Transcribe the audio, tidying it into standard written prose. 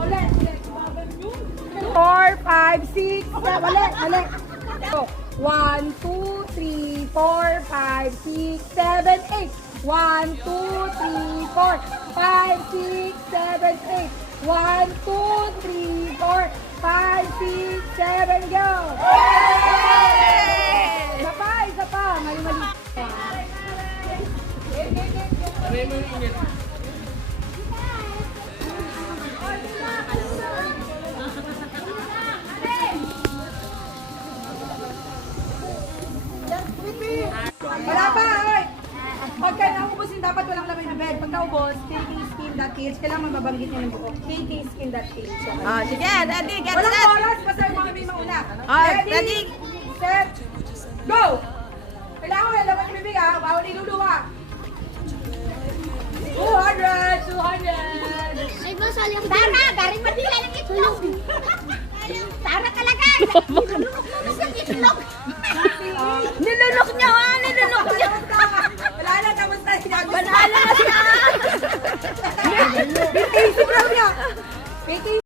Ulit. 4, 5, 6, 7. Mali. 1, 2, 3, 4, 5, 6, 7, 8. 1, 2, 3, 4, 5, 6, 7, 8. 1, 2, 3, 4, 5, 6, 7, go! Isa pa. Mali. Wala pa, oy! Pagka naubusin, dapat walang laman na bed. Pag naubos, KKSkin.ph. Kailangan mababanggit niya ng buo. KKSkin.ph. Sige, ready, get Walang set. oras, basta yung mga may mauna. Ready? Set, go! Kailangan walang laman yung bibig, ha? Bawal iluluwa. 200! 200! Ay, masali ako. Tara, garing Manila ng itlog. Tara talaga. Itlog. Hindi,